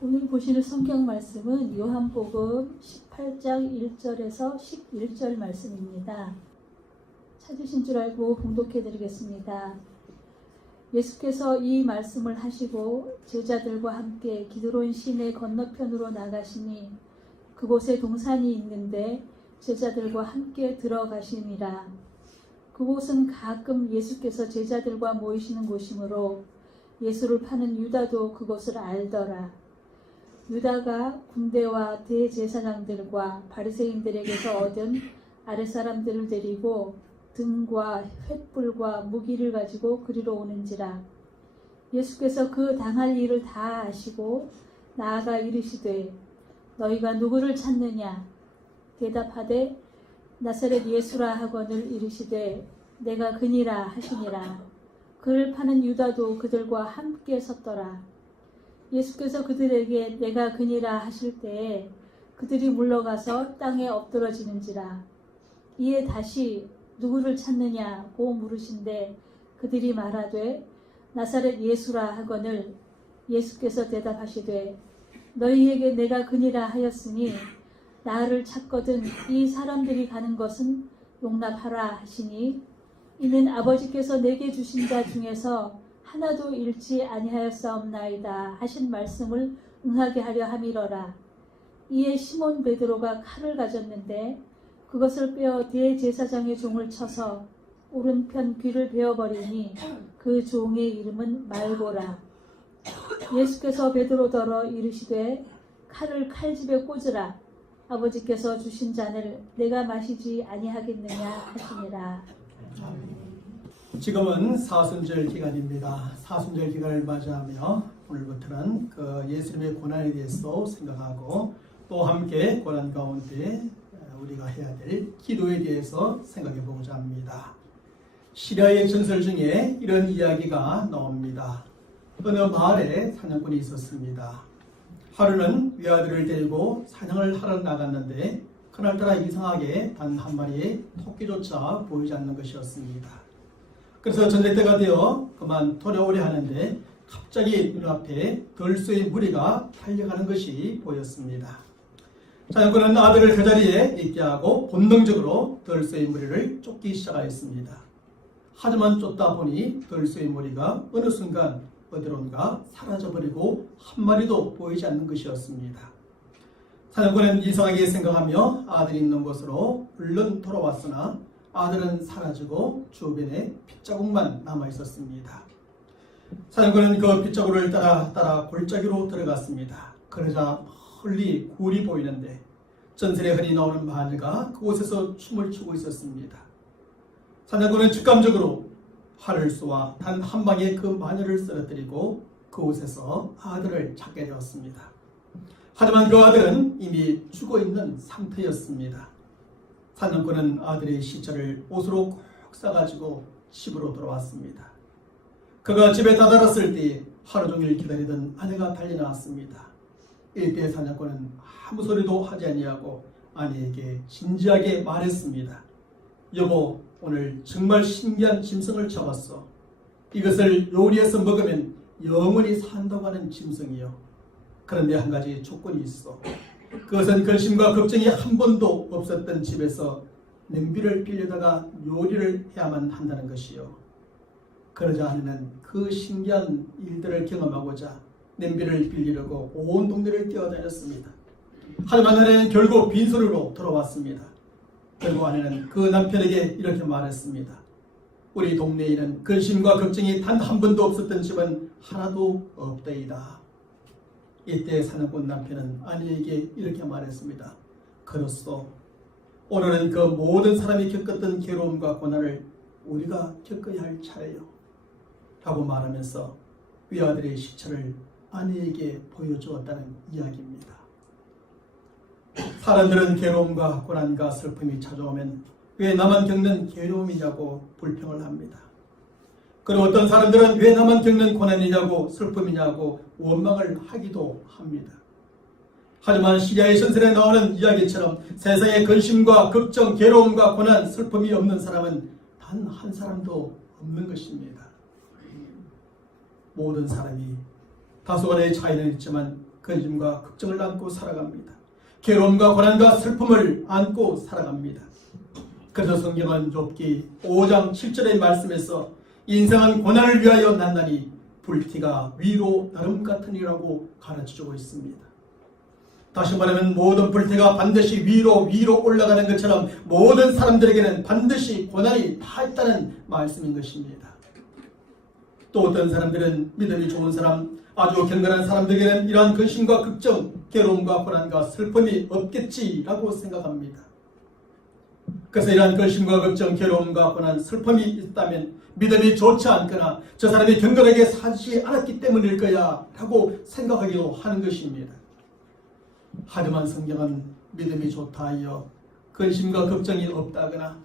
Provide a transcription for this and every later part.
오늘 보시는 성경 말씀은 요한복음 18장 1절에서 11절 말씀입니다. 찾으신 줄 알고 봉독해 드리겠습니다. 예수께서 이 말씀을 하시고 제자들과 함께 기드론 시내 건너편으로 나가시니 그곳에 동산이 있는데 제자들과 함께 들어가시니라. 그곳은 가끔 예수께서 제자들과 모이시는 곳이므로 예수를 파는 유다도 그곳을 알더라. 유다가 군대와 대제사장들과 바리새인들에게서 얻은 아랫사람들을 데리고 등과 횃불과 무기를 가지고 그리로 오는지라. 예수께서 그 당할 일을 다 아시고 나아가 이르시되 너희가 누구를 찾느냐? 대답하되 나사렛 예수라 하거늘 이르시되 내가 그니라 하시니라. 그를 파는 유다도 그들과 함께 섰더라. 예수께서 그들에게 내가 그니라 하실 때에 그들이 물러가서 땅에 엎드러지는지라. 이에 다시 누구를 찾느냐고 물으신데 그들이 말하되 나사렛 예수라 하거늘 예수께서 대답하시되 너희에게 내가 그니라 하였으니 나를 찾거든 이 사람들이 가는 것은 용납하라 하시니 이는 아버지께서 내게 주신 자 중에서 하나도 잃지 아니하였사옵나이다 하신 말씀을 응하게 하려 함이러라. 이에 시몬 베드로가 칼을 가졌는데 그것을 빼어 대제사장의 종을 쳐서 오른편 귀를 베어버리니 그 종의 이름은 말고라. 예수께서 베드로더러 이르시되 칼을 칼집에 꽂으라. 아버지께서 주신 잔을 내가 마시지 아니하겠느냐 하시니라. 지금은 사순절 기간입니다. 사순절 기간을 맞이하며 오늘부터는 그 예수님의 고난에 대해서 생각하고 또 함께 고난 가운데 우리가 해야 될 기도에 대해서 생각해 보고자 합니다. 시리아의 전설 중에 이런 이야기가 나옵니다. 어느 마을에 사냥꾼이 있었습니다. 하루는 외아들을 데리고 사냥을 하러 나갔는데 그날따라 이상하게 단 한 마리의 토끼조차 보이지 않는 것이었습니다. 그래서 저녁 때가 되어 그만 돌아오려 하는데 갑자기 눈앞에 덜수의 무리가 달려가는 것이 보였습니다. 사냥꾼은 아들을 그 자리에 있게 하고 본능적으로 덜수의 무리를 쫓기 시작하였습니다. 하지만 쫓다 보니 덜수의 무리가 어느 순간 어디론가 사라져버리고 한 마리도 보이지 않는 것이었습니다. 사냥꾼은 이상하게 생각하며 아들이 있는 곳으로 얼른 돌아왔으나 아들은 사라지고 주변에 핏자국만 남아있었습니다. 사냥꾼은 그 핏자국을 따라 골짜기로 들어갔습니다. 그러자 멀리 굴이 보이는데 전설의 흔히 나오는 마녀가 그곳에서 춤을 추고 있었습니다. 사냥꾼은 즉감적으로 활을 쏘아 단 한 방에 그 마녀를 쓰러뜨리고 그곳에서 아들을 찾게 되었습니다. 하지만 그 아들은 이미 죽어있는 상태였습니다. 사냥꾼은 아들의 시체를 옷으로 꼭 싸가지고 집으로 돌아왔습니다. 그가 집에 다다랐을 때 하루 종일 기다리던 아내가 달리 나왔습니다. 이때 사냥꾼은 아무 소리도 하지 아니하고 아내에게 진지하게 말했습니다. 여보, 오늘 정말 신기한 짐승을 잡았어. 이것을 요리해서 먹으면 영원히 산다고 하는 짐승이요. 그런데 한 가지 조건이 있어. 그것은 근심과 걱정이 한 번도 없었던 집에서 냄비를 빌려다가 요리를 해야만 한다는 것이요. 그러자 아내는 그 신기한 일들을 경험하고자 냄비를 빌리려고 온 동네를 뛰어다녔습니다. 하지만 아내는 결국 빈손으로 돌아왔습니다. 결국 아내는 그 남편에게 이렇게 말했습니다. 우리 동네에는 근심과 걱정이 단 한 번도 없었던 집은 하나도 없다이다. 이때 사냥꾼 남편은 아내에게 이렇게 말했습니다. 그렇소. 오늘은 그 모든 사람이 겪었던 괴로움과 고난을 우리가 겪어야 할 차례요. 라고 말하면서 외아들의 시체를 아내에게 보여주었다는 이야기입니다. 사람들은 괴로움과 고난과 슬픔이 찾아오면 왜 나만 겪는 괴로움이냐고 불평을 합니다. 그리고 어떤 사람들은 왜 나만 겪는 고난이냐고 슬픔이냐고 원망을 하기도 합니다. 하지만 시리아의 전설에 나오는 이야기처럼 세상에 근심과 걱정, 괴로움과 고난, 슬픔이 없는 사람은 단 한 사람도 없는 것입니다. 모든 사람이 다소간의 차이는 있지만 근심과 걱정을 안고 살아갑니다. 괴로움과 고난과 슬픔을 안고 살아갑니다. 그래서 성경은 욥기 5장 7절의 말씀에서 인생은 고난을 위하여 난다니 불티가 위로 나름 같으니라고 가르쳐주고 있습니다. 다시 말하면 모든 불태가 반드시 위로 올라가는 것처럼 모든 사람들에게는 반드시 고난이 다 있다는 말씀인 것입니다. 또 어떤 사람들은 믿음이 좋은 사람, 아주 경건한 사람들에게는 이러한 근심과 걱정, 괴로움과 고난과 슬픔이 없겠지라고 생각합니다. 그래서 이러한 근심과 걱정, 괴로움과 고난, 슬픔이 있다면 믿음이 좋지 않거나 저 사람이 경건하게 살지 않았기 때문일 거야 라고 생각하기도 하는 것입니다. 하지만 성경은 믿음이 좋다 하여 근심과 걱정이 없다거나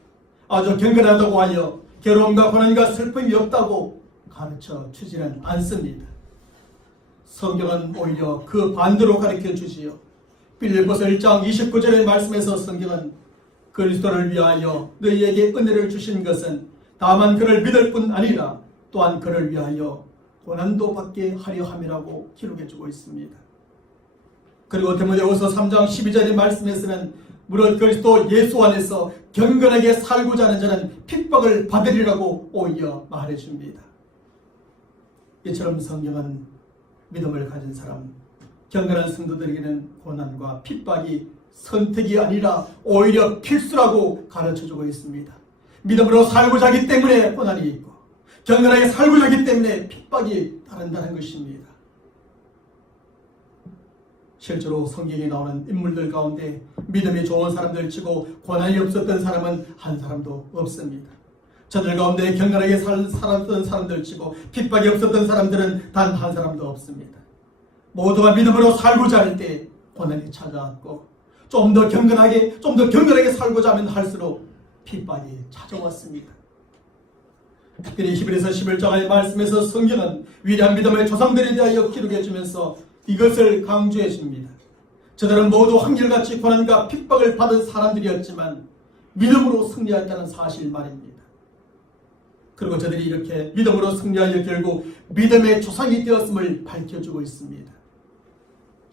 아주 경건하다고 하여 괴로움과 고난과 슬픔이 없다고 가르쳐 주지는 않습니다. 성경은 오히려 그 반대로 가르쳐 주지요. 빌립보서 1장 29절의 말씀에서 성경은 그리스도를 위하여 너희에게 은혜를 주신 것은 다만 그를 믿을 뿐 아니라 또한 그를 위하여 고난도 받게 하려 함이라고 기록해 주고 있습니다. 그리고 디모데후서 3장 12절의 말씀에서는 무릇 그리스도 예수 안에서 경건하게 살고자 하는 자는 핍박을 받으리라고 오히려 말해줍니다. 이처럼 성경은 믿음을 가진 사람, 경건한 성도들에게는 고난과 핍박이 선택이 아니라 오히려 필수라고 가르쳐주고 있습니다. 믿음으로 살고자 하기 때문에 고난이 있고 경건하게 살고자 하기 때문에 핍박이 따른다는 것입니다. 실제로 성경에 나오는 인물들 가운데 믿음이 좋은 사람들 치고 고난이 없었던 사람은 한 사람도 없습니다. 저들 가운데 경건하게 살았던 사람들 치고 핍박이 없었던 사람들은 단 한 사람도 없습니다. 모두가 믿음으로 살고자 할 때 고난이 찾아왔고 좀 더 경건하게 살고자 하면 할수록 핍박이 찾아왔습니다. 특별히 히브리서 11장의 말씀에서 성경은 위대한 믿음의 조상들에 대하여 기록해 주면서 이것을 강조해 줍니다. 저들은 모두 한결같이 고난과 핍박을 받은 사람들이었지만 믿음으로 승리했다는 사실 말입니다. 그리고 저들이 이렇게 믿음으로 승리하여 결국 믿음의 조상이 되었음을 밝혀주고 있습니다.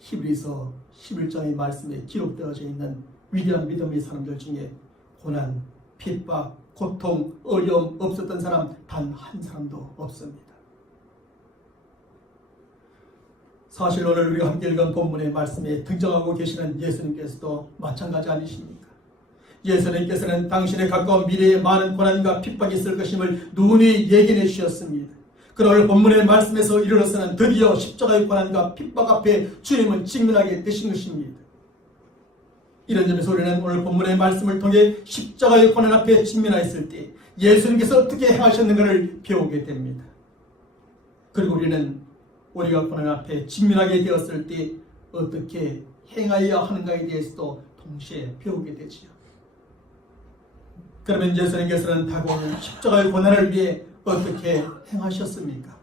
히브리서 11장의 말씀에 기록되어져 있는 위대한 믿음의 사람들 중에 고난, 핍박, 고통, 어려움 없었던 사람 단 한 사람도 없습니다. 사실 오늘 우리가 함께 읽은 본문의 말씀에 등장하고 계시는 예수님께서도 마찬가지 아니십니까? 예수님께서는 당신의 가까운 미래에 많은 고난과 핍박이 있을 것임을 누누이 얘기해 주셨습니다. 그러나 오늘 본문의 말씀에서 이르러서는 드디어 십자가의 고난과 핍박 앞에 주님은 직면하게 되신 것입니다. 이런 점에서 우리는 오늘 본문의 말씀을 통해 십자가의 고난 앞에 직면하였을 때 예수님께서 어떻게 행하셨는가를 배우게 됩니다. 그리고 우리는 우리가 고난 앞에 직면하게 되었을 때 어떻게 행하여야 하는가에 대해서도 동시에 배우게 되지요. 그러면 예수님께서는 다가오는 십자가의 고난을 위해 어떻게 행하셨습니까?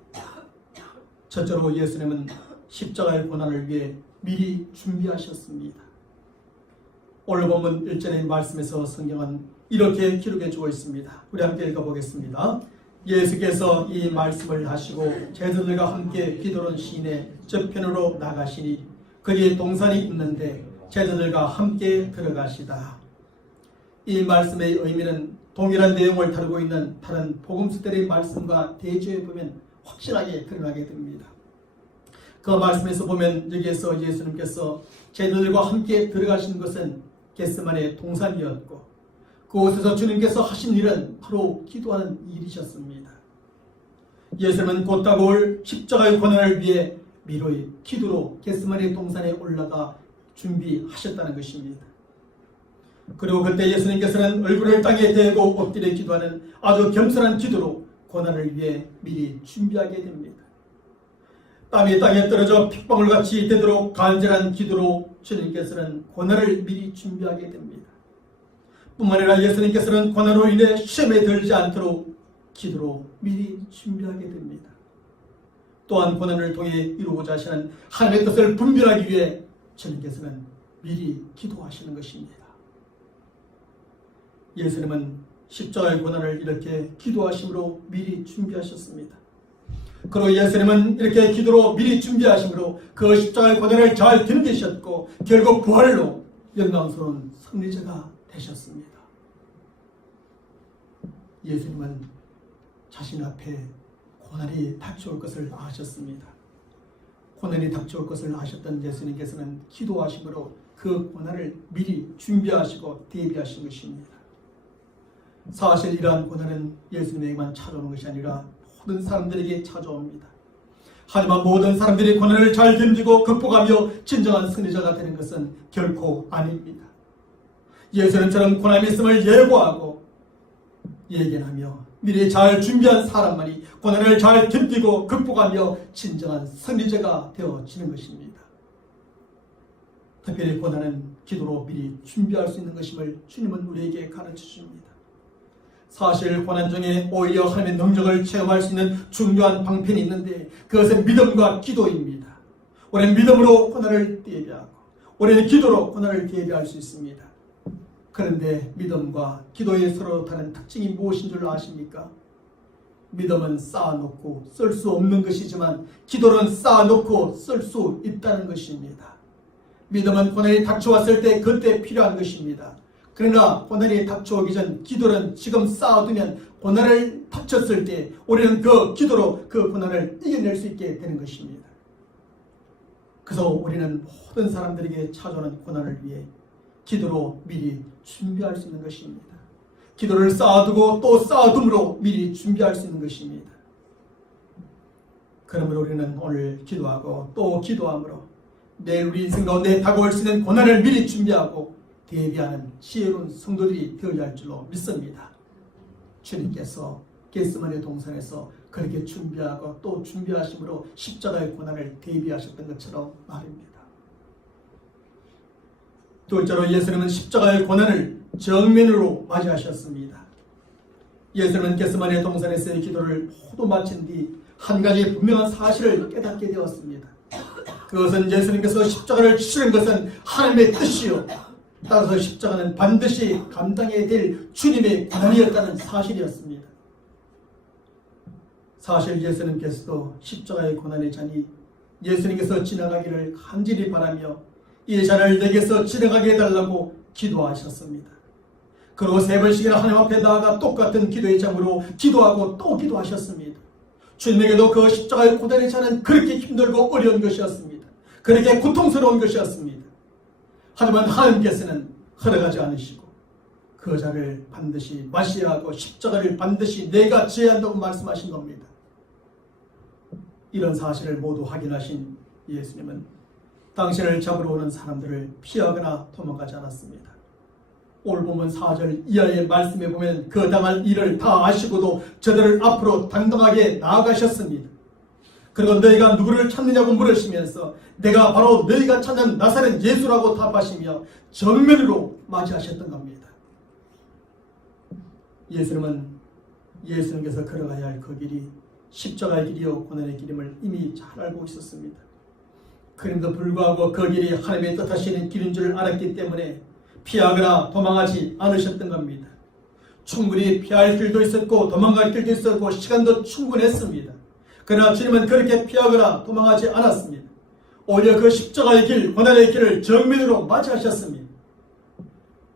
첫째로 예수님은 십자가의 고난을 위해 미리 준비하셨습니다. 오늘 본문 1절의 말씀에서 성경은 이렇게 기록해 주고 있습니다. 우리 함께 읽어보겠습니다. 예수께서 이 말씀을 하시고 제자들과 함께 기도론 시내 저편으로 나가시니 거기에 동산이 있는데 제자들과 함께 들어가시다. 이 말씀의 의미는 동일한 내용을 다루고 있는 다른 복음서들의 말씀과 대조해 보면 확실하게 드러나게 됩니다. 그 말씀에서 보면 여기에서 예수님께서 제자들과 함께 들어가신 것은 겟세마네 동산이었고 그곳에서 주님께서 하신 일은 바로 기도하는 일이셨습니다. 예수님은 곧 다가올 십자가의 고난을 위해 미로의 기도로 겟세마네 동산에 올라가 준비하셨다는 것입니다. 그리고 그때 예수님께서는 얼굴을 땅에 대고 엎드려 기도하는 아주 겸손한 기도로 고난을 위해 미리 준비하게 됩니다. 땀이 땅에 떨어져 핏방울같이 되도록 간절한 기도로 주님께서는 고난을 미리 준비하게 됩니다. 뿐만 아니라 예수님께서는 고난으로 인해 시험에 들지 않도록 기도로 미리 준비하게 됩니다. 또한 고난을 통해 이루고자 하시는 하나님의 뜻을 분별하기 위해 주님께서는 미리 기도하시는 것입니다. 예수님은 십자가의 고난을 이렇게 기도하심으로 미리 준비하셨습니다. 그리고 예수님은 이렇게 기도로 미리 준비하심으로 그 십자가의 고난을 잘 견디셨고 결국 부활로 영광스러운 승리자가 되셨습니다. 예수님은 자신 앞에 고난이 닥쳐올 것을 아셨습니다. 고난이 닥쳐올 것을 아셨던 예수님께서는 기도하심으로 그 고난을 미리 준비하시고 대비하신 것입니다. 사실 이러한 고난은 예수님에게만 찾아오는 것이 아니라 모든 사람들에게 찾아옵니다. 하지만 모든 사람들이 고난을 잘 견디고 극복하며 진정한 승리자가 되는 것은 결코 아닙니다. 예수님처럼 고난이 있음을 예고하고 예견하며 미리 잘 준비한 사람만이 고난을 잘 견디고 극복하며 진정한 승리자가 되어지는 것입니다. 특별히 고난은 기도로 미리 준비할 수 있는 것임을 주님은 우리에게 가르쳐 주십니다. 사실 고난 중에 오히려 하나님의 능력을 체험할 수 있는 중요한 방편이 있는데 그것은 믿음과 기도입니다. 우리는 믿음으로 고난을 대비하고 우리는 기도로 고난을 대비할 수 있습니다. 그런데 믿음과 기도의 서로 다른 특징이 무엇인 줄 아십니까? 믿음은 쌓아놓고 쓸 수 없는 것이지만 기도는 쌓아놓고 쓸 수 있다는 것입니다. 믿음은 고난이 닥쳐왔을 때 그때 필요한 것입니다. 그러나 고난이 닥쳐오기 전 기도는 지금 쌓아두면 고난을 닥쳤을 때 우리는 그 기도로 그 고난을 이겨낼 수 있게 되는 것입니다. 그래서 우리는 모든 사람들에게 찾아오는 고난을 위해 기도로 미리 준비할 수 있는 것입니다. 기도를 쌓아두고 또 쌓아둠으로 미리 준비할 수 있는 것입니다. 그러므로 우리는 오늘 기도하고 또 기도함으로 내일 우리 인생 가운데 다가올 수 있는 고난을 미리 준비하고 대비하는 지혜로운 성도들이 되어야 할 줄로 믿습니다. 주님께서 겟세마네 동산에서 그렇게 준비하고 또 준비하심으로 십자가의 고난을 대비하셨던 것처럼 말입니다. 둘째로 예수님은 십자가의 고난을 정면으로 맞이하셨습니다. 예수님은 겟세마네 동산에서의 기도를 모두 마친 뒤 한 가지 분명한 사실을 깨닫게 되었습니다. 그것은 예수님께서 십자가를 치시는 것은 하나님의 뜻이요 따라서 십자가는 반드시 감당해야 될 주님의 고난이었다는 사실이었습니다. 사실 예수님께서도 십자가의 고난의 잔이 예수님께서 지나가기를 간절히 바라며 이 잔을 내게서 지나가게 해달라고 기도하셨습니다. 그리고 3번씩이나 하나님 앞에 나아가 똑같은 기도의 장으로 기도하고 또 기도하셨습니다. 주님에게도 그 십자가의 고난의 잔은 그렇게 힘들고 어려운 것이었습니다. 그렇게 고통스러운 것이었습니다. 하지만 하나님께서는 허락하지 않으시고 그 잔을 반드시 마셔야 하고 십자가를 반드시 내가 져야 한다고 말씀하신 겁니다. 이런 사실을 모두 확인하신 예수님은 당신을 잡으러 오는 사람들을 피하거나 도망가지 않았습니다. 오늘 보면 4절 이하의 말씀에 보면 그 당할 일을 다 아시고도 저들을 앞으로 당당하게 나아가셨습니다. 그리고 너희가 누구를 찾느냐고 물으시면서 내가 바로 너희가 찾는 나사렛 예수라고 답하시며 정면으로 맞이하셨던 겁니다. 예수님께서 걸어가야 할 그 길이 십자가의 길이요 고난의 길임을 이미 잘 알고 있었습니다. 그럼에도 불구하고 그 길이 하나님의 뜻하시는 길인 줄 알았기 때문에 피하거나 도망하지 않으셨던 겁니다. 충분히 피할 길도 있었고 도망갈 길도 있었고 시간도 충분했습니다. 그러나 주님은 그렇게 피하거나 도망하지 않았습니다. 오히려 그 십자가의 길, 고난의 길을 정면으로 맞이하셨습니다.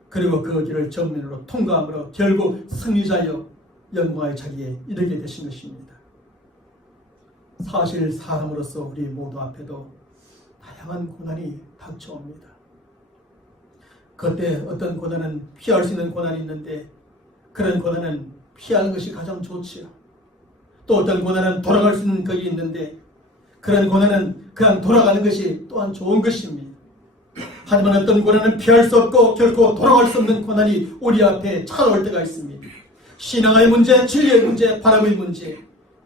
그리고 그 길을 정면으로 통과함으로 결국 승리자여 영광의 자리에 이르게 되신 것입니다. 사실 사람으로서 우리 모두 앞에도 다양한 고난이 닥쳐옵니다. 그때 어떤 고난은 피할 수 있는 고난이 있는데 그런 고난은 피하는 것이 가장 좋지요. 또 어떤 고난은 돌아갈 수 있는 것이 있는데 그런 고난은 그냥 돌아가는 것이 또한 좋은 것입니다. 하지만 어떤 고난은 피할 수 없고 결코 돌아갈 수 없는 고난이 우리 앞에 찾아올 때가 있습니다. 신앙의 문제, 진리의 문제, 바람의 문제,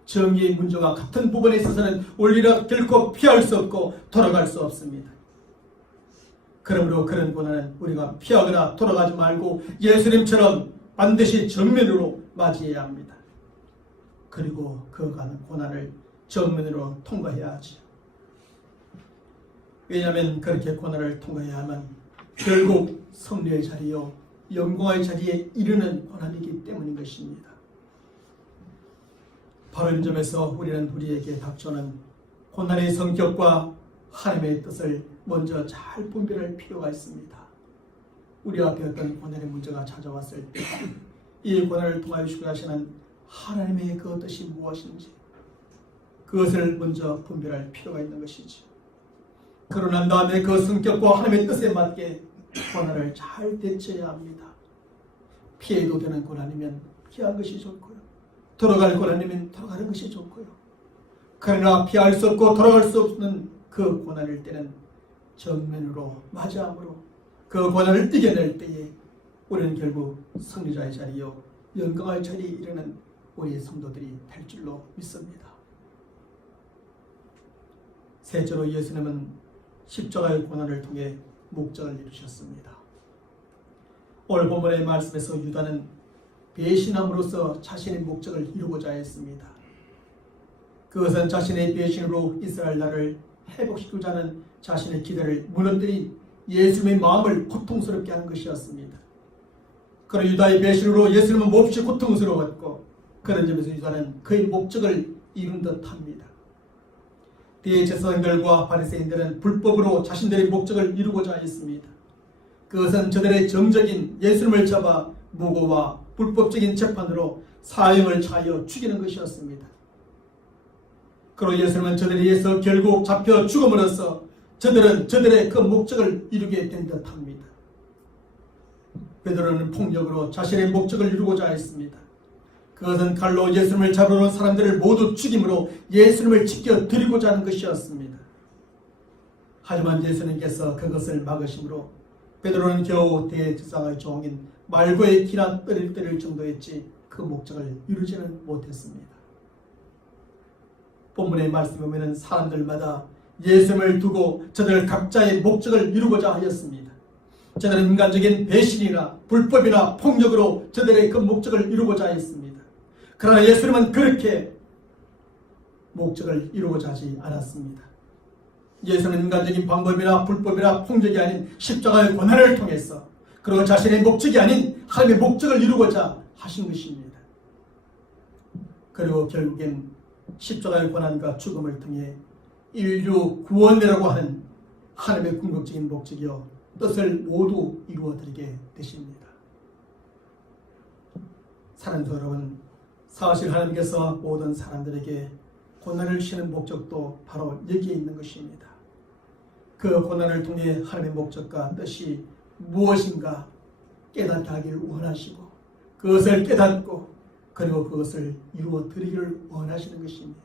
정의의 문제와 같은 부분에 있어서는 우리가 결코 피할 수 없고 돌아갈 수 없습니다. 그러므로 그런 고난은 우리가 피하거나 돌아가지 말고 예수님처럼 반드시 정면으로 맞이해야 합니다. 그리고 그 고난을 정면으로 통과해야 하죠. 왜냐하면 그렇게 고난을 통과해야만 결국 승리의 자리요 영광의 자리에 이르는 고난이기 때문인 것입니다. 바로 이 점에서 우리는 우리에게 닥쳐오는 고난의 성격과 하나님의 뜻을 먼저 잘 분별할 필요가 있습니다. 우리 앞에 어떤 고난의 문제가 찾아왔을 때 이 고난을 통하여 주시고 하시는 하나님의 그 뜻이 무엇인지 그것을 먼저 분별할 필요가 있는 것이지. 그러고 난 다음에 그 성격과 하나님의 뜻에 맞게 고난을 잘 대처해야 합니다. 피해도 되는 고난이면 피한 것이 좋고요. 돌아갈 고난이면 돌아가는 것이 좋고요. 그러나 피할 수 없고 돌아갈 수 없는 그 고난일 때는 정면으로 맞이함으로 그 고난을 이겨낼 때에 우리는 결국 승리자의 자리요 영광의 자리에 이르는 우리의 성도들이 될 줄로 믿습니다. 셋째로 예수님은 십자가의 고난을 통해 목적을 이루셨습니다. 오늘 본문의 말씀에서 유다는 배신함으로써 자신의 목적을 이루고자 했습니다. 그것은 자신의 배신으로 이스라엘 나라를 회복시키고자 하는 자신의 기대를 무너뜨린 예수님의 마음을 고통스럽게 하는 것이었습니다. 그런 유다의 배신으로 예수님은 몹시 고통스러웠고 그런 점에서 유다는 그의 목적을 이룬 듯합니다. 대제사장들과 바리새인들은 불법으로 자신들의 목적을 이루고자 했습니다. 그것은 저들의 정적인 예수님을 잡아 무고와 불법적인 재판으로 사형을 차여 죽이는 것이었습니다. 그리고 예수님은 저들에 의해서 결국 잡혀 죽음으로써 저들은 저들의 그 목적을 이루게 된 듯합니다. 베드로는 폭력으로 자신의 목적을 이루고자 했습니다. 그것은 칼로 예수님을 잡으러 온 사람들을 모두 죽임으로 예수님을 지켜드리고자 하는 것이었습니다. 하지만 예수님께서 그것을 막으심으로 베드로는 겨우 대제사장의 종인 말고의 기나 떨릴 정도였지 그 목적을 이루지는 못했습니다. 본문의 말씀에 보면 사람들마다 예수님을 두고 저들 각자의 목적을 이루고자 하였습니다. 저들은 인간적인 배신이나 불법이나 폭력으로 저들의 그 목적을 이루고자 했습니다. 그러나 예수님은 그렇게 목적을 이루고자 하지 않았습니다. 예수는 인간적인 방법이나 불법이나 폭력이 아닌 십자가의 고난을 통해서 그리고 자신의 목적이 아닌 하나님의 목적을 이루고자 하신 것입니다. 그리고 결국엔 십자가의 고난과 죽음을 통해 인류 구원이라고 하는 하나님의 궁극적인 목적이요 뜻을 모두 이루어드리게 되십니다. 사랑하는 여러분, 사실 하나님께서 모든 사람들에게 고난을 주시는 목적도 바로 여기에 있는 것입니다. 그 고난을 통해 하나님의 목적과 뜻이 무엇인가 깨닫게 하기를 원하시고 그것을 깨닫고 그리고 그것을 이루어드리기를 원하시는 것입니다.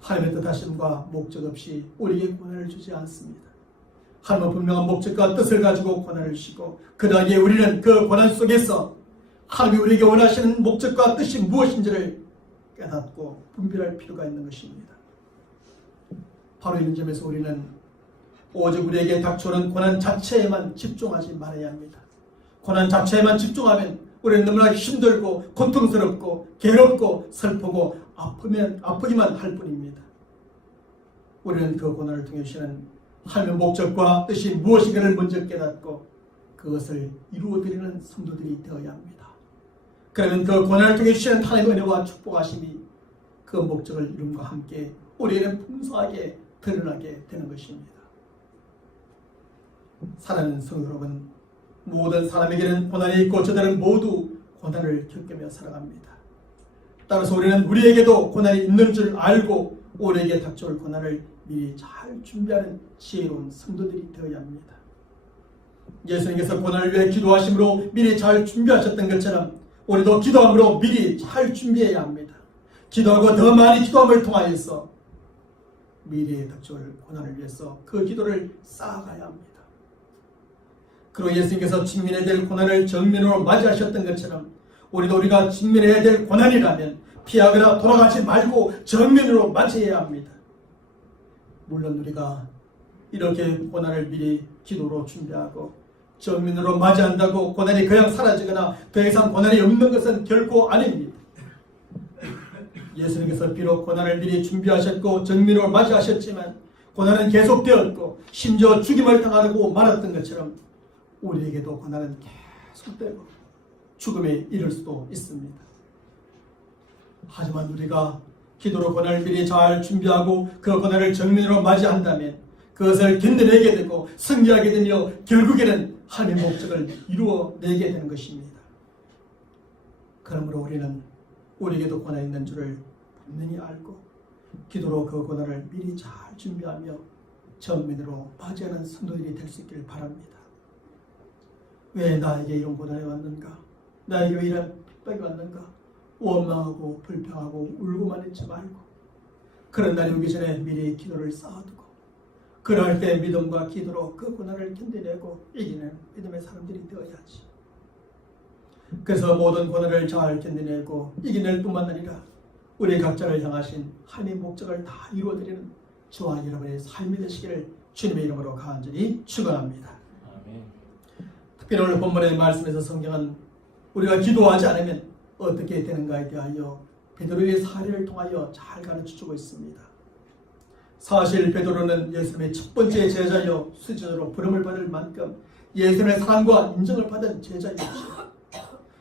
하나님의 뜻하심과 목적 없이 우리에게 고난을 주지 않습니다. 하나님은 분명한 목적과 뜻을 가지고 고난을 주시고 그러기에 우리는 그 고난 속에서 하나님이 우리에게 원하시는 목적과 뜻이 무엇인지를 깨닫고 분별할 필요가 있는 것입니다. 바로 이런 점에서 우리는 오직 우리에게 닥쳐오는 고난 자체에만 집중하지 말아야 합니다. 고난 자체에만 집중하면 우리는 너무나 힘들고 고통스럽고 괴롭고 슬프고 아프기만 할 뿐입니다. 우리는 그 고난을 통해 주시는 하나님의 목적과 뜻이 무엇인가를 먼저 깨닫고 그것을 이루어드리는 성도들이 되어야 합니다. 그러면 그 고난을 통해 주시는 하나님의 은혜와 축복하심이 그 목적을 이룸과 함께 우리에게는 풍성하게 드러나게 되는 것입니다. 사랑하는 성도 여러분, 모든 사람에게는 고난이 있고 저들은 모두 고난을 겪으며 살아갑니다. 따라서 우리는 우리에게도 고난이 있는 줄 알고 우리에게 닥쳐올 고난을 미리 잘 준비하는 지혜로운 성도들이 되어야 합니다. 예수님께서 고난을 위해 기도하심으로 미리 잘 준비하셨던 것처럼 우리도 기도함으로 미리 잘 준비해야 합니다. 기도하고 더 많이 기도함을 통하여서 미래에 닥쳐올 고난을 위해서 그 기도를 쌓아가야 합니다. 그리고 예수님께서 직면해야 될 고난을 정면으로 맞이하셨던 것처럼 우리가 직면해야 될 고난이라면 피하거나 돌아가지 말고 정면으로 맞이해야 합니다. 물론 우리가 이렇게 고난을 미리 기도로 준비하고 정면으로 맞이한다고 고난이 그냥 사라지거나 더 이상 고난이 없는 것은 결코 아닙니다. 예수님께서 비록 고난을 미리 준비하셨고 정면으로 맞이하셨지만 고난은 계속되었고 심지어 죽임을 당하고 말았던 것처럼 우리에게도 고난은 계속되고 죽음에 이를 수도 있습니다. 하지만 우리가 기도로 고난을 미리 잘 준비하고 그 고난을 정면으로 맞이한다면 그것을 견뎌내게 되고 승리하게 되며 결국에는 하나님의 목적을 이루어내게 되는 것입니다. 그러므로 우리는 우리에게도 고난이 있는 줄을 분명히 알고 기도로 그 고난을 미리 잘 준비하며 정면으로 맞이하는 성도들이 될 수 있기를 바랍니다. 왜 나에게 이런 고난이 왔는가? 나에게 왜 이런 핍박이 왔는가? 원망하고 불평하고 울고만 있지 말고 그런 날이 오기 전에 미리 기도를 쌓아두고 그럴 때 믿음과 기도로 그 고난을 견뎌내고 이기는 믿음의 사람들이 되어야지. 그래서 모든 고난을 잘 견뎌내고 이겨낼 뿐만 아니라 우리 각자를 향하신 하나님의 목적을 다 이루어드리는 저와 여러분의 삶이 되시기를 주님의 이름으로 간절히 축원합니다. 아멘. 특별히 오늘 본문의 말씀에서 성경은 우리가 기도하지 않으면 어떻게 되는가에 대하여 베드로의 사례를 통하여 잘 가르쳐주고 있습니다. 사실 베드로는 예수님의 첫 번째 제자여 수제자로 부름을 받을 만큼 예수님의 사랑과 인정을 받은 제자이었죠.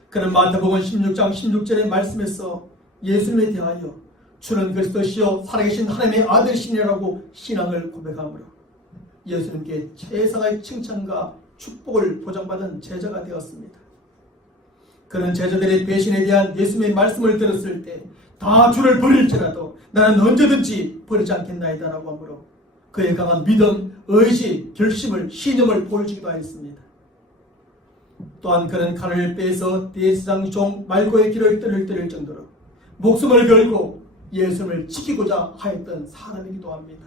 그는 마태복음 16장 16절의 말씀에서 예수님에 대하여 주는 그리스도시요 살아계신 하나님의 아들이시니라고 신앙을 고백하므로 예수님께 최상의 칭찬과 축복을 보장받은 제자가 되었습니다. 그는 제자들의 배신에 대한 예수님의 말씀을 들었을 때 다 주를 버릴지라도 나는 언제든지 버리지 않겠나이다 라고 하므로 그의 강한 믿음, 의지, 결심을, 신념을 보여주기도 하였습니다. 또한 그는 칼을 빼서 대제사장 종 말고의 길을 떨을 정도로 목숨을 걸고 예수님을 지키고자 하였던 사람이기도 합니다.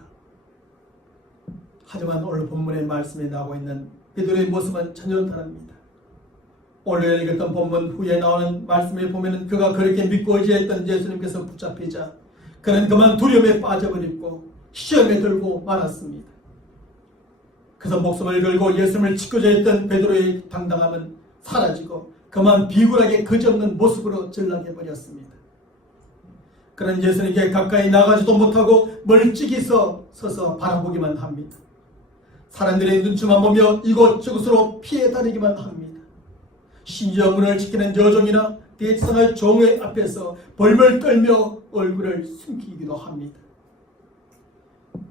하지만 오늘 본문의 말씀에 나오고 있는 베드로의 모습은 전혀 다릅니다. 오늘 읽었던 본문 후에 나오는 말씀에 보면 그가 그렇게 믿고 의지했던 예수님께서 붙잡히자 그는 그만 두려움에 빠져버리고 시험에 들고 말았습니다. 그래서 목숨을 걸고 예수님을 지키고자 했던 베드로의 당당함은 사라지고 그만 비굴하게 그지없는 모습으로 전락해버렸습니다. 그는 예수님께 가까이 나가지도 못하고 멀찍이 서서 바라보기만 합니다. 사람들의 눈치만 보며 이곳저곳으로 피해 다니기만 합니다. 심지어 문을 지키는 여종이나 대제사장의 종의 앞에서 벌벌 떨며 얼굴을 숨기기도 합니다.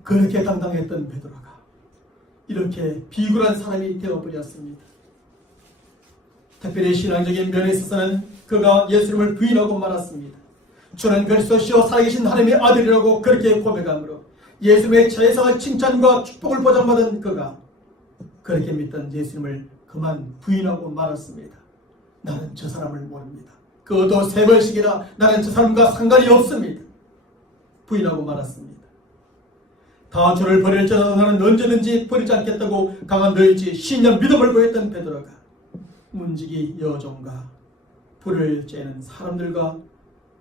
그렇게 당당했던 베드로가 이렇게 비굴한 사람이 되어버렸습니다. 특별히 신앙적인 면에 있어서는 그가 예수님을 부인하고 말았습니다. 주는 그리스도시요 살아계신 하나님의 아들이라고 그렇게 고백하므로 예수님의 최상의 칭찬과 축복을 보장받은 그가 그렇게 믿던 예수님을 그만 부인하고 말았습니다. 나는 저 사람을 모릅니다. 그것도 3번씩이나 나는 저 사람과 상관이 없습니다. 부인하고 말았습니다. 다 주를 버릴지라도 나는 언제든지 버리지 않겠다고 강한 의지, 신념, 믿음을 보였던 베드로가 문지기 여종과 불을 쬐는 사람들과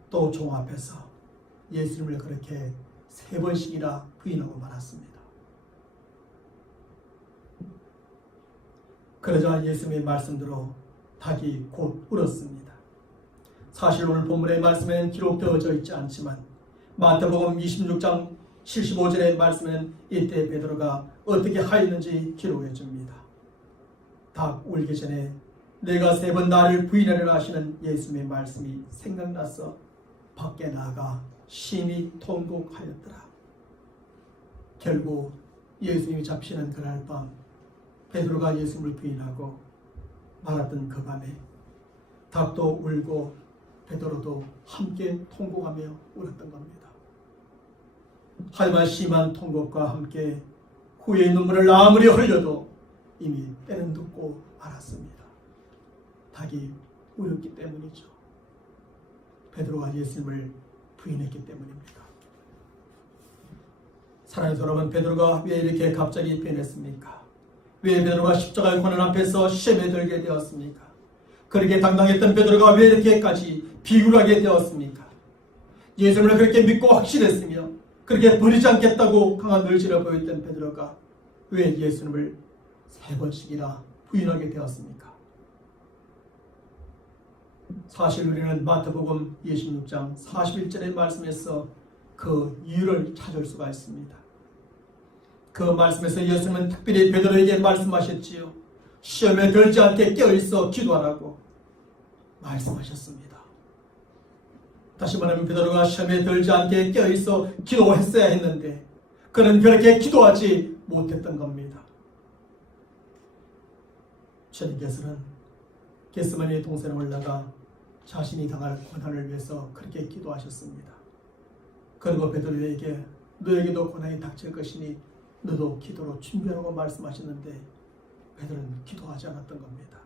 또 종 앞에서 예수님을 그렇게 3번씩이나 부인하고 말았습니다. 그러자 예수님의 말씀대로 닭이 곧 울었습니다. 사실 오늘 본문의 말씀에는 기록되어져 있지 않지만 마태복음 26장 75절의 말씀에는 이때 베드로가 어떻게 하였는지 기록해 줍니다. 닭 울기 전에 내가 3번 나를 부인하리라 하시는 예수님의 말씀이 생각나서 밖에 나가 심히 통곡하였더라. 결국 예수님이 잡히는 그날 밤 베드로가 예수님을 부인하고 말았던 그 밤에 닭도 울고 베드로도 함께 통곡하며 울었던 겁니다. 하지만 심한 통곡과 함께 후회의 눈물을 아무리 흘려도 이미 때는 듣고 말았습니다. 닭이 울었기 때문이죠. 베드로가 예수님을 부인했기 때문입니다. 사랑하는 여러분, 베드로가 왜 이렇게 갑자기 변했습니까? 왜 베드로가 십자가의 고난 앞에서 시험에 들게 되었습니까? 그렇게 당당했던 베드로가 왜 이렇게까지 비굴하게 되었습니까? 예수님을 그렇게 믿고 확신했으며 그렇게 버리지 않겠다고 강한 의지를 보였던 베드로가 왜 예수님을 3번씩이나 부인하게 되었습니까? 사실 우리는 마태복음 26장 41절의 말씀에서 그 이유를 찾을 수가 있습니다. 그 말씀에서 예수님은 특별히 베드로에게 말씀하셨지요. 시험에 들지 않게 깨어있어 기도하라고 말씀하셨습니다. 다시 말하면 베드로가 시험에 들지 않게 깨어있어 기도했어야 했는데 그는 그렇게 기도하지 못했던 겁니다. 주님께서는 겟세마네 동산에 올라가 자신이 당할 고난을 위해서 그렇게 기도하셨습니다. 그리고 베드로에게 너에게도 고난이 닥칠 것이니 너도 기도로 준비하라고 말씀하셨는데 베드로는 기도하지 않았던 겁니다.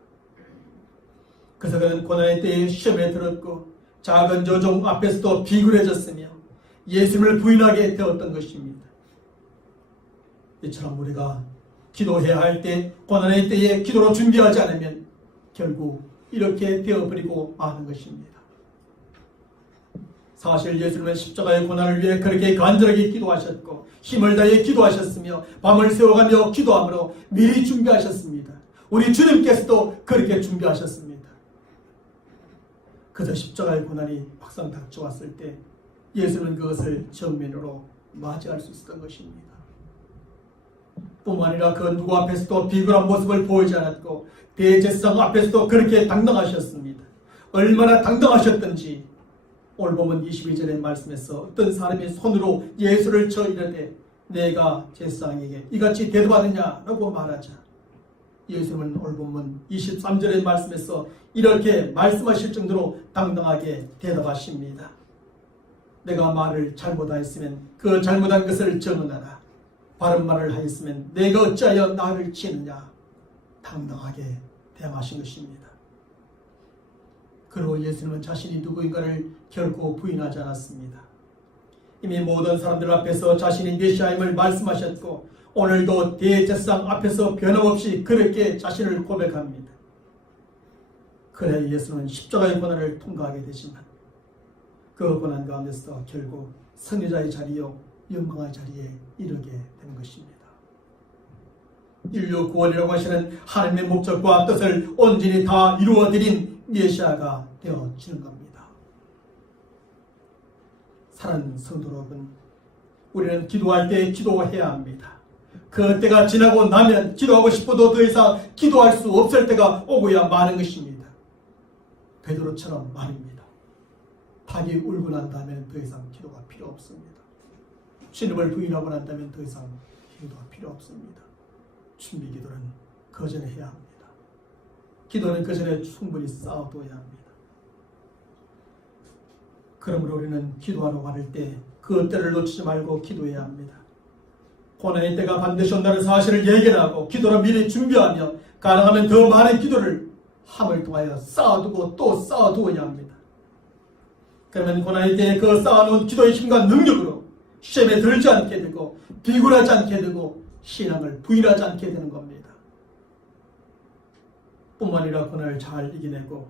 그래서 그는 고난의 때에 시험에 들었고 작은 조종 앞에서도 비굴해졌으며 예수님을 부인하게 되었던 것입니다. 이처럼 우리가 기도해야 할 때 고난의 때에 기도로 준비하지 않으면 결국 이렇게 되어버리고 마는 것입니다. 사실 예수님은 십자가의 고난을 위해 그렇게 간절하게 기도하셨고 힘을 다해 기도하셨으며 밤을 새워가며 기도함으로 미리 준비하셨습니다. 우리 주님께서도 그렇게 준비하셨습니다. 그저 십자가의 고난이 막상 닥쳐왔을 때 예수는 그것을 정면으로 맞이할 수 있었던 것입니다. 뿐만 아니라 그 누구 앞에서도 비굴한 모습을 보이지 않았고 대제사장 앞에서도 그렇게 당당하셨습니다. 얼마나 당당하셨던지 오늘 보면 22절의 말씀에서 어떤 사람이 손으로 예수를 쳐 이르되 내가 제사장에게 이같이 대답하느냐라고 말하자 예수님은 오늘 보면 23절의 말씀에서 이렇게 말씀하실 정도로 당당하게 대답하십니다. 내가 말을 잘못하였으면 그 잘못한 것을 정언하라. 바른 말을 하였으면 내가 어찌하여 나를 치느냐. 당당하게 대응하신 것입니다. 그리고 예수님은 자신이 누구인가를 결코 부인하지 않았습니다. 이미 모든 사람들 앞에서 자신이 메시아임을 말씀하셨고 오늘도 대제사장 앞에서 변함없이 그렇게 자신을 고백합니다. 그래 예수는 십자가의 고난을 통과하게 되지만 그 고난 가운데서 결국 승리자의 자리요 영광의 자리에 이르게 되는 것입니다. 인류 구원이라고 하시는 하나님의 목적과 뜻을 온전히 다 이루어드린 메시아가 되어지는 겁니다. 사랑하는 성도 여러분, 우리는 기도할 때 기도해야 합니다. 그 때가 지나고 나면 기도하고 싶어도 더 이상 기도할 수 없을 때가 오고야 마는 것입니다. 베드로처럼 말입니다. 닭이 울고 난 다음에 더 이상 기도가 필요 없습니다. 주님을 부인하고 난 다음에 더 이상 기도가 필요 없습니다. 준비 기도는 그 전에 해야 합니다. 기도는 그 전에 충분히 쌓아둬야 합니다. 그러므로 우리는 기도하러 가를 때 그 때를 놓치지 말고 기도해야 합니다. 고난의 때가 반드시 온다는 사실을 예견하고 기도를 미리 준비하며 가능하면 더 많은 기도를 함을 통하여 쌓아두고 또 쌓아두어야 합니다. 그러면 고난의 때에 그 쌓아놓은 기도의 힘과 능력으로 시험에 들지 않게 되고 비굴하지 않게 되고 신앙을 부인하지 않게 되는 겁니다. 뿐만 아니라 고난을 잘 이겨내고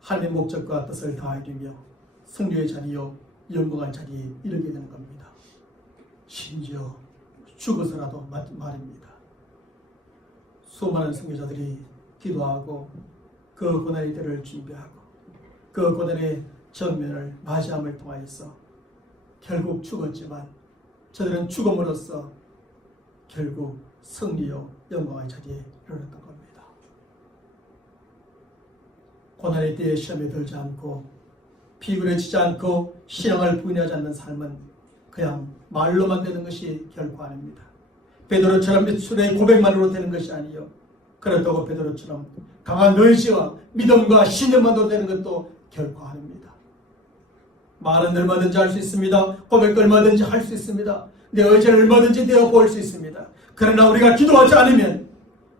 하나님의 목적과 뜻을 다 이루며 승리의 자리요 영광의 자리에 이르게 되는 겁니다. 심지어 죽어서라도 말입니다. 수많은 선교자들이 기도하고 그 고난의 때를 준비하고 그 고난의 정면을 맞이함을 통하여서 결국 죽었지만 저들은 죽음으로써 결국 승리요 영광의 자리에 이르렀던 겁니다. 고난의 때에 시험에 들지 않고 비굴해지지 않고 신앙을 부인하지 않는 삶은 그냥 말로만 되는 것이 결코 아닙니다. 베드로처럼 입술의 고백만으로 되는 것이 아니요 그렇다고 베드로처럼 강한 의지와 믿음과 신념만으로 되는 것도 결코 아닙니다. 말은 얼마든지 할 수 있습니다. 고백도 얼마든지 할 수 있습니다. 내 의지를 얼마든지 되어 보일 수 있습니다. 그러나 우리가 기도하지 않으면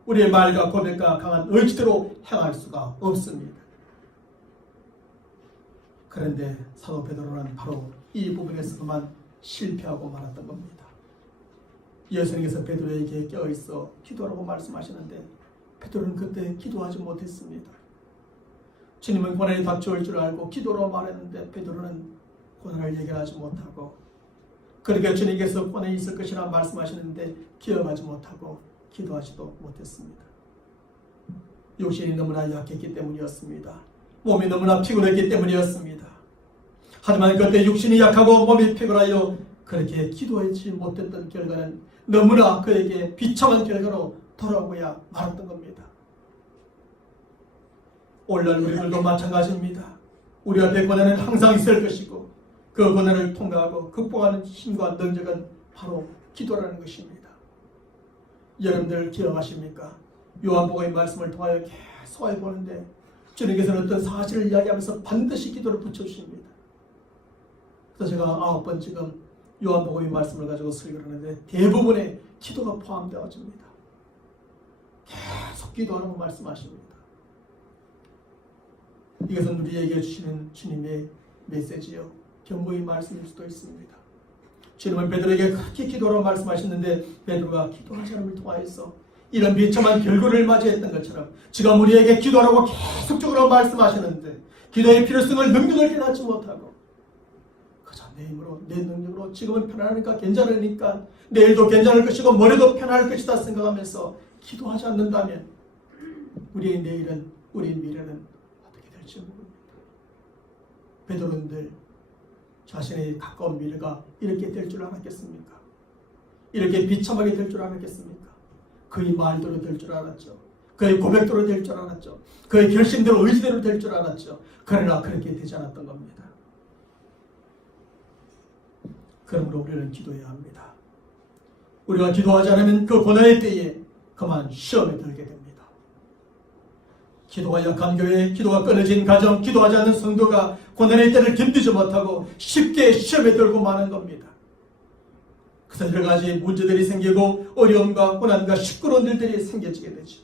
우리의 말과 고백과 강한 의지대로 행할 수가 없습니다. 그런데 사도 베드로는 바로 이 부분에서만 실패하고 말았던 겁니다. 예수님께서 베드로에게 껴있어 기도하라고 말씀하시는데 베드로는 그때 기도하지 못했습니다. 주님은 고난이 닥쳐올 줄 알고 기도로 말했는데 베드로는 고난을 얘기하지 못하고 그렇게 주님께서 고난이 있을 것이라 말씀하시는데 기억하지 못하고 기도하지도 못했습니다. 육신이 너무나 약했기 때문이었습니다. 몸이 너무나 피곤했기 때문이었습니다. 하지만 그때 육신이 약하고 몸이 피곤하여 그렇게 기도하지 못했던 결과는 너무나 그에게 비참한 결과로 돌아오고야 말았던 겁니다. 오늘날 우리들도 마찬가지입니다. 우리 앞에 고난은 항상 있을 것이고 그 고난을 통과하고 극복하는 힘과 능력은 바로 기도라는 것입니다. 여러분들 기억하십니까? 요한복음의 말씀을 통하여 계속 해보는데 주님께서는 어떤 사실을 이야기하면서 반드시 기도를 붙여주십니다. 그래서 제가 9번 지금 요한복음의 말씀을 가지고 설교를 하는데 대부분의 기도가 포함되어집니다. 계속 기도하라고 말씀하십니다. 이것은 우리에게 주시는 주님의 메시지요, 경고의 말씀일 수도 있습니다. 주님은 베드로에게 그렇게 기도하라고 말씀하셨는데 베드로가 기도하지 않음을 통하여서 이런 비참한 결과를 맞이했던 것처럼 지금 우리에게 기도하라고 계속적으로 말씀하시는데 기도의 필요성을 능력을 깨닫지 못하고 그저 내 힘으로 내 능력으로 지금은 편안하니까 괜찮으니까 내일도 괜찮을 것이고 모레도 편안할 것이다 생각하면서 기도하지 않는다면 우리의 내일은 우리의 미래는 어떻게 될지 모릅니다. 베드로는 늘 자신의 가까운 미래가 이렇게 될 줄 알았겠습니까? 이렇게 비참하게 될 줄 알았겠습니까? 그의 말대로 될 줄 알았죠. 그의 고백대로 될 줄 알았죠. 그의 결심대로 의지대로 될 줄 알았죠. 그러나 그렇게 되지 않았던 겁니다. 그러므로 우리는 기도해야 합니다. 우리가 기도하지 않으면 그 고난의 때에 그만 시험에 들게 됩니다. 기도가 약한 교회, 기도가 끊어진 가정, 기도하지 않는 성도가 고난의 때를 견디지 못하고 쉽게 시험에 들고 마는 겁니다. 그래서 여러 가지 문제들이 생기고 어려움과 고난과 시끄러운 일들이 생겨지게 되죠.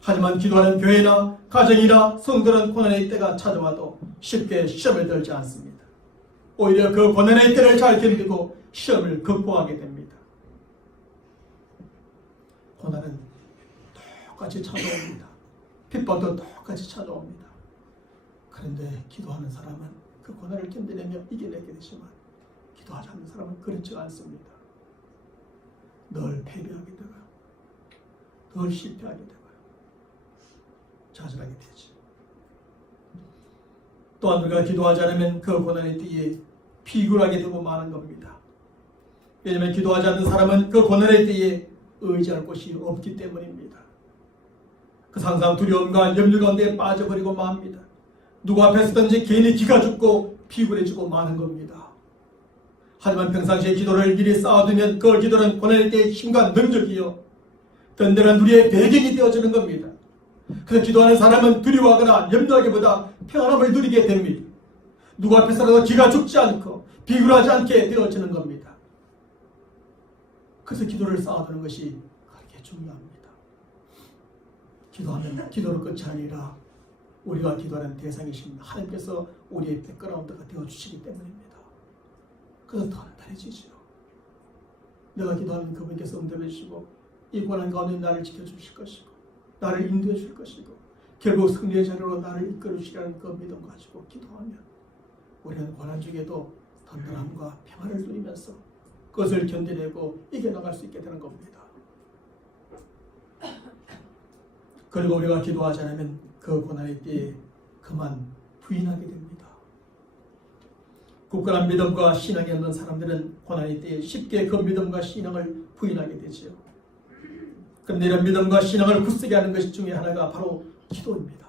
하지만 기도하는 교회나 가정이나 성도는 고난의 때가 찾아와도 쉽게 시험에 들지 않습니다. 오히려 그 고난의 때를 잘 견디고 시험을 극복하게 됩니다. 고난은 똑같이 찾아옵니다. 핍박도 똑같이 찾아옵니다. 그런데 기도하는 사람은 그 고난을 견디내며 이겨내게 되지만 기도하지 않는 사람은 그렇지 않습니다. 늘 패배하게 되고요. 늘 실패하게 되고요. 좌절하게 되죠. 또한 우리가 기도하지 않으면 그 고난의 뒤에 비굴하게 되고 마는 겁니다. 왜냐하면 기도하지 않는 사람은 그 고난의 뒤에 의지할 곳이 없기 때문입니다. 그 항상 두려움과 염려 가운데 빠져버리고 맙니다. 누구 앞에서든지 괜히 기가 죽고 비굴해지고 마는 겁니다. 하지만 평상시에 기도를 미리 쌓아두면 그 기도는 고난의 때의 힘과 능력이요 든든한 우리의 배경이 되어지는 겁니다. 그래서 기도하는 사람은 두려워하거나 염려하기보다 평안함을 누리게 됩니다. 누구 앞에서라도 기가 죽지 않고 비굴하지 않게 되어지는 겁니다. 그래서 기도를 쌓아두는 것이 그렇게 중요합니다. 기도하면 기도로 끝이 아니라 우리가 기도하는 대상이십니다. 하나님께서 우리의 백그라운드가 되어주시기 때문입니다. 그래서 더 단단해지죠. 내가 기도하면 그분께서 응답해 주시고 이 고난 가운데 나를 지켜주실 것이고 나를 인도해 줄 것이고 결국 승리의 자리로 나를 이끌어 주시라는 그 믿음 가지고 기도하면 우리는 고난 중에도 든든함과 평안을 누리면서 그것을 견뎌내고 이겨나갈 수 있게 되는 겁니다. 그리고 우리가 기도하지 않으면 그 고난의 때에 그만 부인하게 됩니다. 굳건한 믿음과 신앙이 없는 사람들은 고난의 때에 쉽게 그 믿음과 신앙을 부인하게 되지요. 그런데 이런 믿음과 신앙을 굳세게 하는 것 중에 하나가 바로 기도입니다.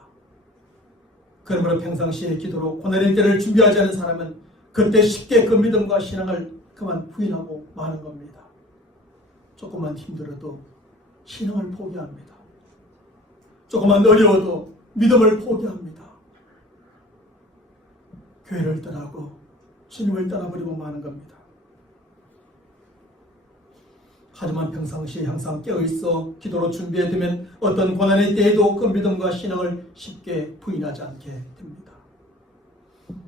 그러므로 평상시에 기도로 고난의 때를 준비하지 않은 사람은 그때 쉽게 그 믿음과 신앙을 그만 부인하고 마는 겁니다. 조금만 힘들어도 신앙을 포기합니다. 조금만 어려워도 믿음을 포기합니다. 교회를 떠나고 주님을 떠나버리고 마는 겁니다. 하지만 평상시에 항상 깨어있어 기도로 준비해두면 어떤 고난의 때에도 그 믿음과 신앙을 쉽게 부인하지 않게 됩니다.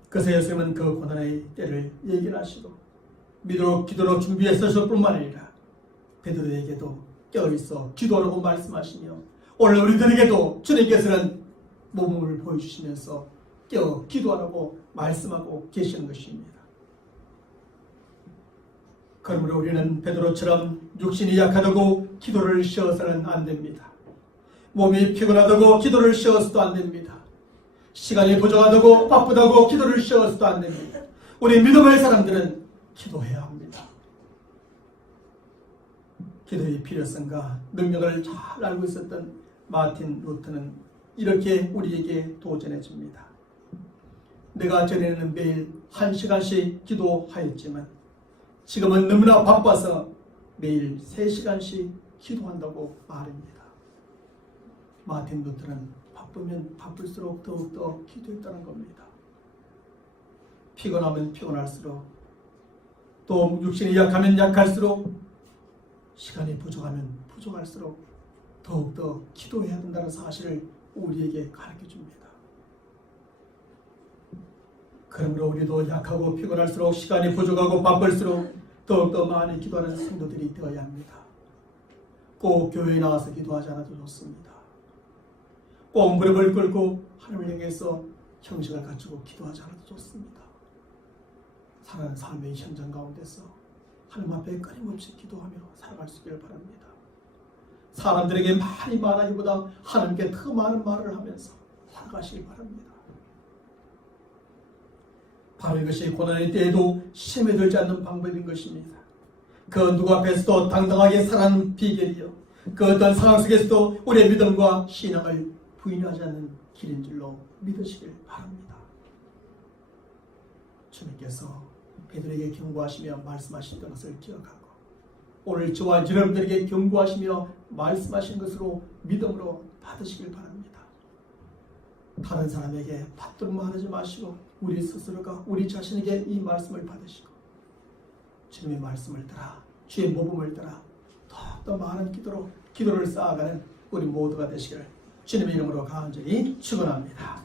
그래서 예수님은 그 고난의 때를 예견하시고 기도로 준비했을 뿐만 아니라 베드로에게도 깨어있어 기도하라고 말씀하시며 오늘 우리들에게도 주님께서는 모범을 보여주시면서 깨어 기도하라고 말씀하고 계시는 것입니다. 그러므로 우리는 베드로처럼 육신이 약하다고 기도를 쉬어서는 안 됩니다. 몸이 피곤하다고 기도를 쉬어서도 안 됩니다. 시간이 부족하다고 바쁘다고 기도를 쉬어서도 안 됩니다. 우리 믿음의 사람들은 기도해야 합니다. 기도의 필요성과 능력을 잘 알고 있었던 마틴 루터는 이렇게 우리에게 도전해 줍니다. 내가 전에는 매일 1시간씩 기도하였지만 지금은 너무나 바빠서 매일 3시간씩 기도한다고 말합니다. 마틴 루터는 바쁘면 바쁠수록 더욱더 기도했다는 겁니다. 피곤하면 피곤할수록, 또 육신이 약하면 약할수록, 시간이 부족하면 부족할수록 더욱더 기도해야 된다는 사실을 우리에게 가르쳐 줍니다. 그러므로 우리도 약하고 피곤할수록, 시간이 부족하고 바쁠수록 더욱더 많이 기도하는 성도들이 되어야 합니다. 꼭 교회에 나와서 기도하지 않아도 좋습니다. 꼭 무릎을 꿇고 하나님을 향해서 형식을 갖추고 기도하지 않아도 좋습니다. 살아가는 삶의 현장 가운데서 하나님 앞에 끊임없이 기도하며 살아갈 수 있기를 바랍니다. 사람들에게 말이 많아기보다 하나님께 더 많은 말을 하면서 살아가시기 바랍니다. 바로 이것이 고난의 때에도 시험에 들지 않는 방법인 것입니다. 그 누구 앞에서도 당당하게 살아가는 비결이요, 그 어떤 상황 속에서도 우리의 믿음과 신앙을 부인하지 않는 길인 줄로 믿으시길 바랍니다. 주님께서 베드로에게 경고하시며 말씀하셨던 것을 기억하고 오늘 저와 여러분들에게 경고하시며 말씀하신 것으로 믿음으로 받으시길 바랍니다. 다른 사람에게 받들만 하지 마시고 우리 스스로가 우리 자신에게 이 말씀을 받으시고 주님의 말씀을 따라 주의 모범을 따라 더욱더 많은 기도를 쌓아가는 우리 모두가 되시기를 주님의 이름으로 간절히 축원합니다.